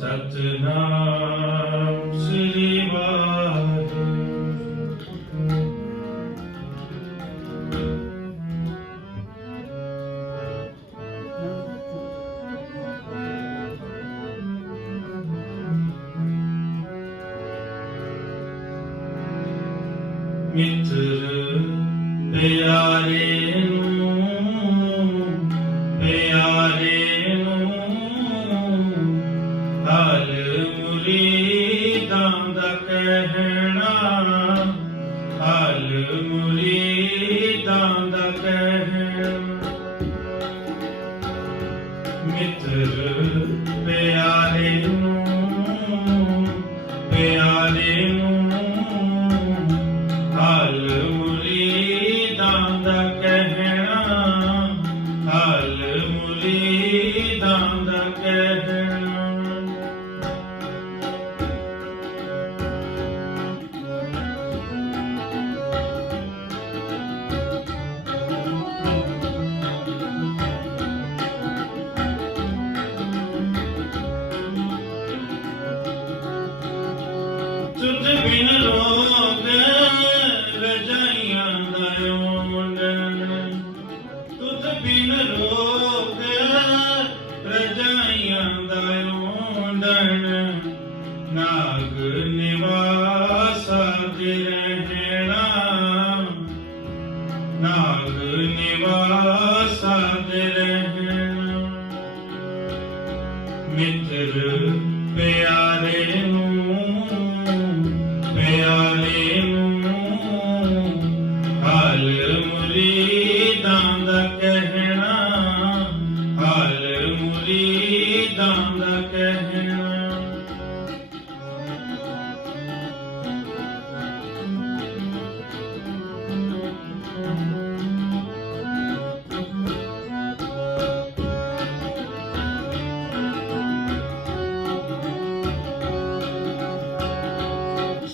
सतनाम श्री मित्र प्यारे ਦਾ ਨਿਵਾਸ ਦੇ ਰਹਿਣਾ। ਮਿੱਤਰ ਪਿਆਰੇ ਨੂੰ ਪਿਆਰੇ ਨੂੰ ਹਾਲ ਮੁਰੀਦਾਂ ਦਾ ਕਹਿਣਾ ਹਾਲ ਮੁਰੀਦਾਂ ਦਾ ਕਹਿਣਾ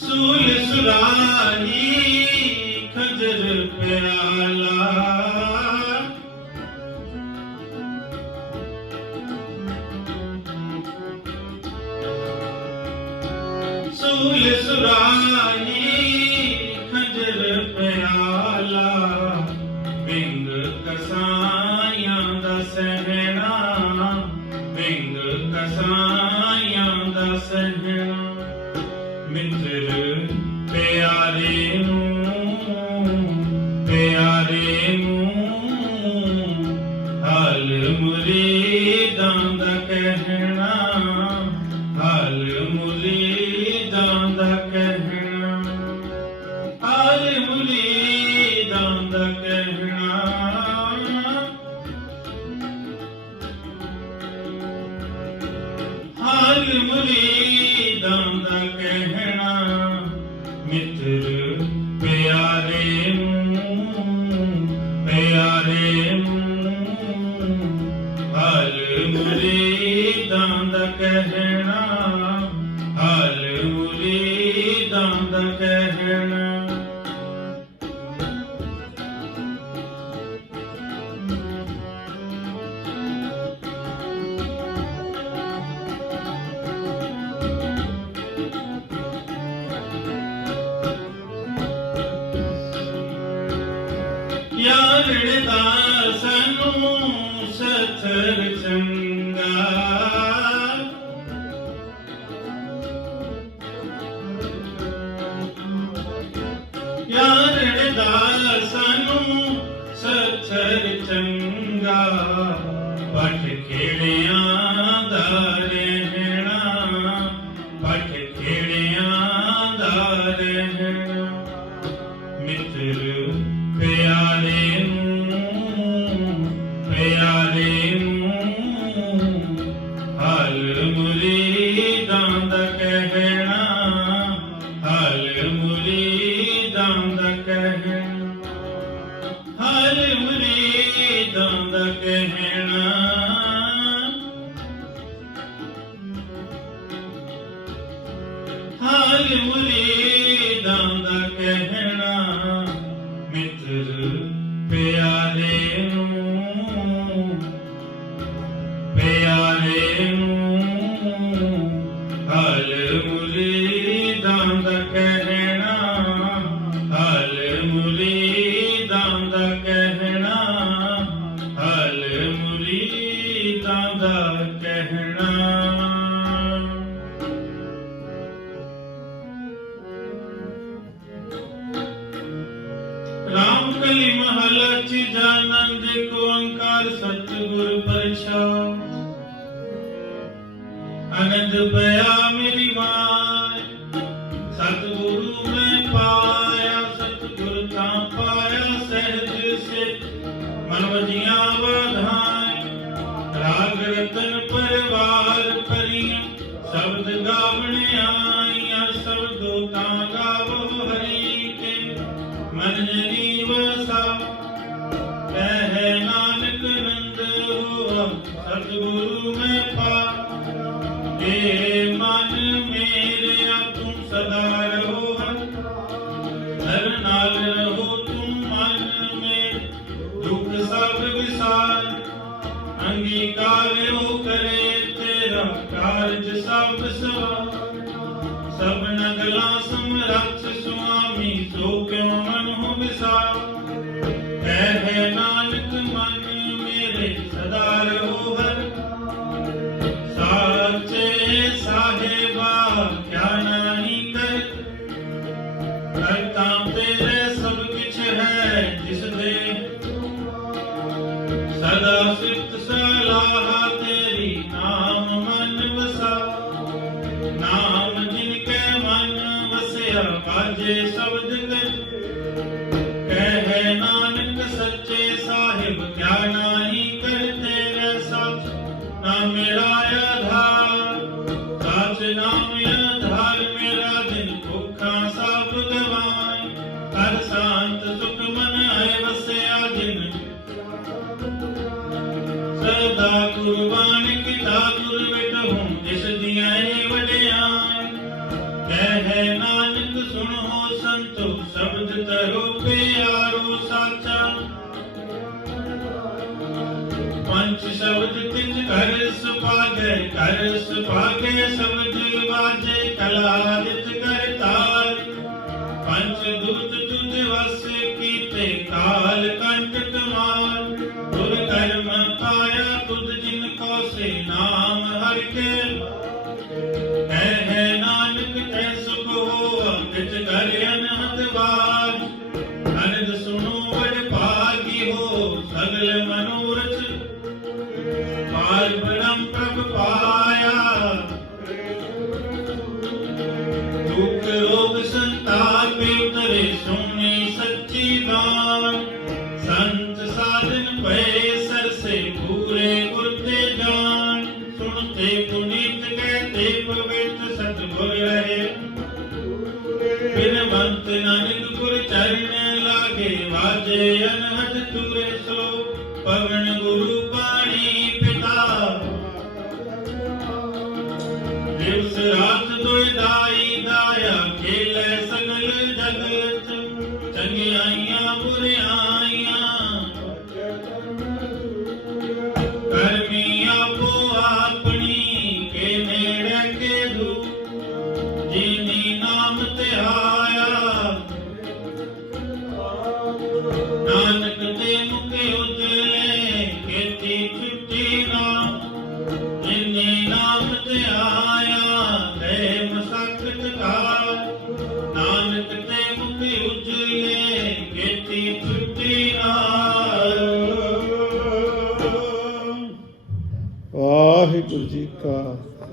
ਸੂਲ ਸੁਰਾਹੀ, ਖਜਰ ਪਿਆਲਾ। ਸੂਲ ਸੁਰਾਹੀ, ਖਜਰ ਪਿਆਲਾ। ਬਿੰਗ ਕਸਾਈਆਂ ਦਾ ਸਹਿਣਾ ਬਿੰਗ ਕਸਾਈਆਂ ਦਾ ਸਹਿਣਾ। ਮਿੱਤਰ ਪਿਆਰੇ ਸਥਰ ਚੰਗਾ ਯਾਰ ਦਾ ਸਾਨੂੰ ਸਥਰ ਚੰਗਾ ਪਟ ਖੇੜਿਆਂ ਦਾ ਰਹਿਣਾ ਪਟ ਖੇੜਿਆਂ ਦਾ ਰਹਿਣਾ ਮਿੱਤਰ ਮੁਰੀਦਾਂ ਦਾ ਕਹਿਣਾ ਹਰ ਮੁਰੀਦਾਂ ਦਾ ਕਹਿਣਾ ਹਾਲ ਮੁਰੀਦਾਂ ਦਾ ਕਹਿਣਾ ਮਿੱਤਰ ਪਿਆਰੇ ਦਾ ਕਹਿਣਾ ਰਾਮ ਕਲੀ ਮਹਲਾ ਚ ਜਾਨੰਦ ਕੋ ਅੰਕਾਰ ਸਤਿਗੁਰ ਪਰਛਾ। ਅਨੰਦ ਪਿਆ ਮੇਰੀ ਮਾਂ ਸਤਿਗੁਰੂ ਮੈਂ ਪਾਇਆ, ਸਤਿਗੁਰ ਤਾਂ ਪਾਇਆ ਸਹਿਜ ਸੇ। ਮਨ ਵਜੀਆਂ ਵਾ ਰਤਨ ਪਰੀਆਂ ਸ਼ਬਦ ਗਾਵਣ ਆਈਆਂ, ਸ਼ਬਦੋ ਤਾਂ ਗਾਵੋ ਹਰੀ ਕੇ। ਮਨ ਜਨੀ ਵਸਾ ਕਹਿ ਨਾਨਕ ਨੰਦ ਹੋਆ, ਸਤਿਗੁਰੂ ਮੈਂ ਪਾ। ਏ ਮਨ ਮੇਰਿਆ, ਤੂੰ ਸਦਾ ਸੁਆਮੀ ਸੋ ਕਿਉ ਮਨ ਹੋ ਵਿਸਾਰ? ਕਹਿ ਨਾਨਕ ਮਨ ਮੇਰੇ ਸਦਾ ਰਹੋ ਹਰ ਸਾਚੇ ਸਾਹਿਬਾ, ਕਿਆ ਨਹੀਂ ਕਰ। ਕਰਤਾ ਤੇਰੇ ਸਭ ਕਿਛ ਹੈ, ਜਿਸ ਦੇ ਸਦਾ ਸਿਫਤ ਸਲਾਹ ਬਾਜੇ ਸ਼ਬਦ ਕਰ ਕਹਿ ਨਾਨਕ ਸੱਚੇ ਸਾਹਿਬ, ਕਿਆ ਨਾਹੀ ਕਰ ਤੇਰੇ ਸੱਚ ਨਾ ਮੇਰਾ ਆਧਾਰ, ਸੱਚ ਨਾਮ ਆਧਾਰ ਮੇਰਾ ਦਿਨ ਭੁੱਖਾ ਸਭ ਗਵਾਈ ਹਰ ਸ਼ਾਂਤ ਸੁਖ ਮਨ ਹੈ ਵਸਿਆ ਜਿਨ। ਸਦਾ ਕੁਰਬਾਨ ਸੁਭਾਗੇ ਸ਼ਬਦ ਵਾਜੇ, ਕਲਾ ਜਿਤ ਕਰ ਤਾਰ ਪੰਜ ਦੂਤ ਤੁਧ ਵਸ ਕੀਤੇ ਕਾਲ ਕੰਟ ਕਮਾਲ। ਗੁਰ ਕਰਮ ਪਾਇਆ ਤੁਧ ਜਿਨ ਕੋ ਸੇ ਨਾਮ ਹਰਿ ਕੇ ਕਹਿ ਨਾਨਕ ਤੈ ਸੁਖ ਹੋਆ ਕਿਤ ਕਰ ਸੰਤਾਪ ਉਤਰੇ ਸੁਣੀ ਸੱਚੀ ਬਾਣ ਸੰਤ ਸਾਧਨ ਪਏ ਸਰਸੇ ਪੂਰੇ ਗੁਰ ਤੇ ਜਾਣ ਸੁਣਤੇ ਪੁਨੀਤ ਕਹਤੇ ਪਵਿੱਤ ਸਤਿਗੁਰ ਰਹੇ। ਬਿਨਵੰਤ ਨਾਨਕ ਗੁਰ ਚਰਨ ਲਾਗੇ ਵਾਜੇ, ਅਨਹਦ ਤੁਰੇ ਸਲੋ ਪਵਨ ਗੁਰੂ ਪਾਣੀ ਪਿਤਾ। ਦਿਵਸ ਰਾਤ